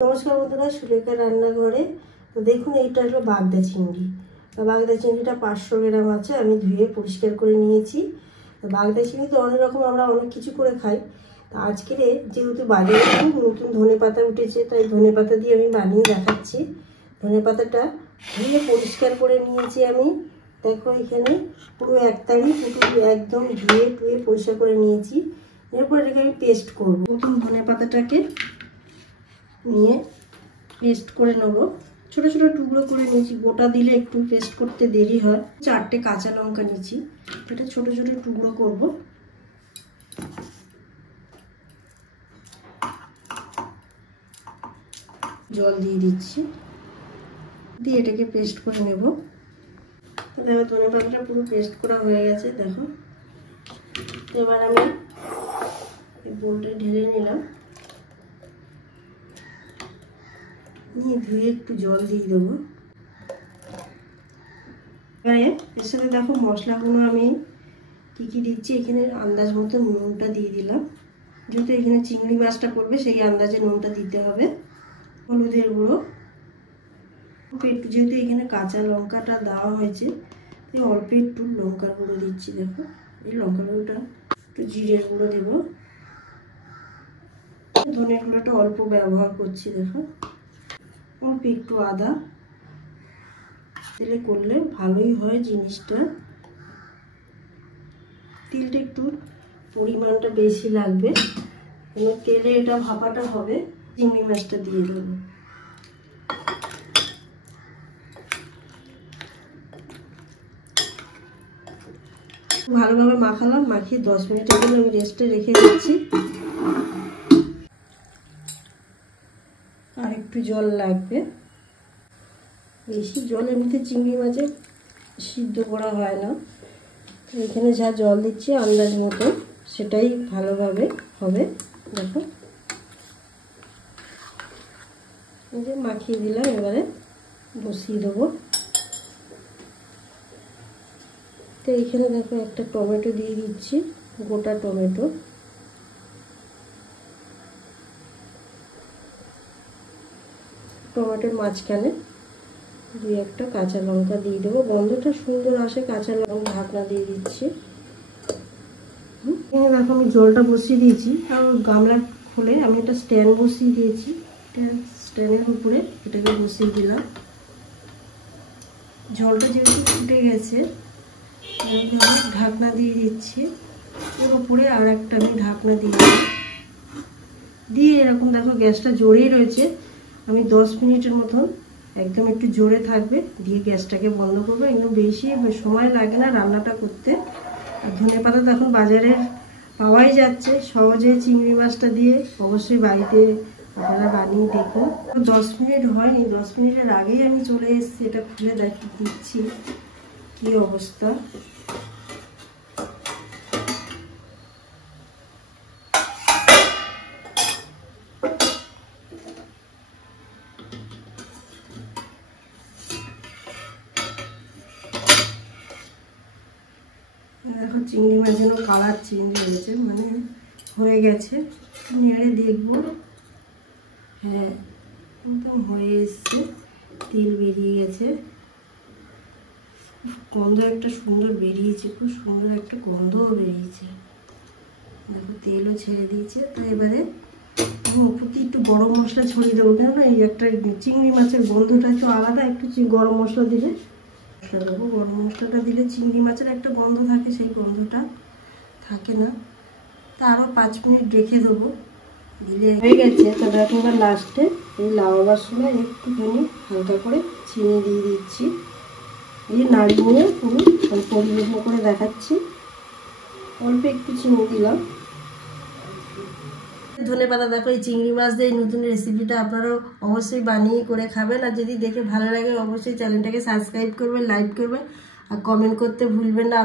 নমস্কার বন্ধুরা, সুলেখা রান্নাঘরে। তো দেখুন, এইটা হলো বাগদা চিংড়ি। বাগদা চিংড়িটা 500 গ্রাম আছে, আমি ধুয়ে পরিষ্কার করে নিয়েছি। বাগদা চিংড়ি তো অনেক রকম আমরা অনেক কিছু করে খাই। তো আজকের যেহেতু বাজারে নতুন ধনেপাতা উঠেছে, তাই ধনেপাতা দিয়ে আমি বানিয়ে দেখাচ্ছি। ধনেপাতাটা ধুয়ে পরিষ্কার করে নিয়েছি আমি। দেখো এখানে পুরো একটাই একদম ধুয়ে পরিষ্কার করে নিয়েছি। এরপর এটাকে আমি পেস্ট করবো। নতুন ধনেপাতাটাকে নিয়ে পেস্ট করে নেব। ছোট ছোট টুকরো করে নিয়েছি, গোটা দিলে একটু পেস্ট করতে দেরি হয়। 4টে কাঁচা লঙ্কা নিয়েছি, এটা ছোট ছোট টুকরো করব। জল দিয়ে দিচ্ছি, দিয়ে এটাকে পেস্ট করে নেব। দেখো ধনেপাতাটা পুরো পেস্ট করা হয়ে গেছে। দেখো এবার আমি বোলটা ঢেলে নিলাম, নিয়ে ধুয়ে একটু জল দিয়ে দেবো। এবারে এর সাথে দেখো মশলাগুলো আমি কী দিচ্ছি। এখানে আন্দাজ মতো নুনটা দিয়ে দিলাম, যেহেতু এখানে চিংড়ি মাছটা করবে সেই আন্দাজে নুনটা দিতে হবে। হলুদের গুঁড়ো একটু, যেহেতু এখানে কাঁচা লঙ্কাটা দেওয়া হয়েছে তাই অল্প একটু লঙ্কার গুঁড়ো দিচ্ছি। দেখো এই লঙ্কার গুঁড়োটা, একটু জিরের গুঁড়ো দেবো, ধনের গুঁড়োটা অল্প ব্যবহার করছি। দেখো অল্প একটু আদা তেলে করলে ভালোই হয় জিনিসটা। তেলটা একটু পরিমাণটা বেশি লাগবে, তেলে এটা ভাপাটা হবে। চিংড়ি মাছটা দিয়ে দেবো, ভালোভাবে মাখালাম। মাখিয়ে 10 মিনিটের জন্য আমি রেস্টে রেখে দিচ্ছি। আর একটু জল লাগবে, বেশি জল এমনিতে চিংড়ি মাছে সিদ্ধ করা হয় না। এখানে যা জল দিচ্ছি আন্দাজ মতো, সেটাই ভালোভাবে হবে। দেখো এই যে মাখিয়ে দিলাম, এবারে বসিয়ে দেবো। তো এইখানে দেখো একটা টমেটো দিয়ে দিচ্ছি, গোটা টমেটো। টমেটোর মাঝখানে 2-1টা কাঁচা লঙ্কা দিয়ে দেবো, গন্ধটা সুন্দর আসে কাঁচা লঙ্কা। ঢাকনা দিয়ে দিচ্ছি। এখানে দেখো আমি জলটা বসিয়ে দিয়েছি, আর গামলা খুলে আমি একটা স্ট্যান্ড বসিয়ে দিয়েছি। স্ট্যান্ডের উপরে এটাকে বসিয়ে দিলাম। জলটা যেহেতু ফুটে গেছে, ঢাকনা দিয়ে দিচ্ছি। এর উপরে আর একটা আমি ঢাকনা দিয়ে এরকম দেখো গ্যাসটা জোরেই রয়েছে। আমি 10 মিনিটের মতন একদম একটু জোরে থাকবে, দিয়ে গ্যাসটাকে বন্ধ করবো। একদম বেশি সময় লাগে না রান্নাটা করতে। আর ধনেপাতা তো এখন বাজারে পাওয়াই যাচ্ছে সহজে। চিংড়ি মাছটা দিয়ে অবশ্যই বাড়িতে আপনারা বানিয়ে দেখুন। 10 মিনিট হয়নি, 10 মিনিটের আগেই আমি চলে এসেছি। এটা খুলে দেখিয়ে দিচ্ছি কি অবস্থা। দেখো চিংড়ি মাছ যেন কালার চেঞ্জ হয়েছে, মানে হয়ে গেছে। নেড়ে দেখবো, হ্যাঁ একদম হয়ে এসছে, তেল বেরিয়ে গেছে। গন্ধ একটা সুন্দর বেরিয়েছে, খুব সুন্দর একটা গন্ধও বেরিয়েছে। দেখো তেলও ছেড়ে দিয়েছে। তো এবারে উপরে একটু গরম মশলা ছড়িয়ে দেবো, কেননা এই একটা চিংড়ি মাছের গন্ধটা একটু আলাদা। একটু গরম মশলা দিলে দেবো। গরম মশলাটা দিলে চিংড়ি মাছের একটা গন্ধ থাকে, সেই গন্ধটা থাকে না। তা আরও 5 মিনিট রেখে দেবো, দিলে হয়ে গেছে। তবে এবার লাস্টে এই লাউবার সময় একটুখানি হালকা করে চিনি দিয়ে দিচ্ছি। এই নাড়িয়ে পুরো পরিবেশন করে দেখাচ্ছি। অল্প একটু চিনি দিলাম। ধনেপাতা দেখো, এই চিংড়ি মাছ দিয়ে নতুন রেসিপিটা আপনারাও অবশ্যই বানিয়ে করে খাবেন। আর যদি দেখে ভালো লাগে অবশ্যই চ্যানেলটাকে সাবস্ক্রাইব করবেন, লাইক করবেন আর কমেন্ট করতে ভুলবেন না।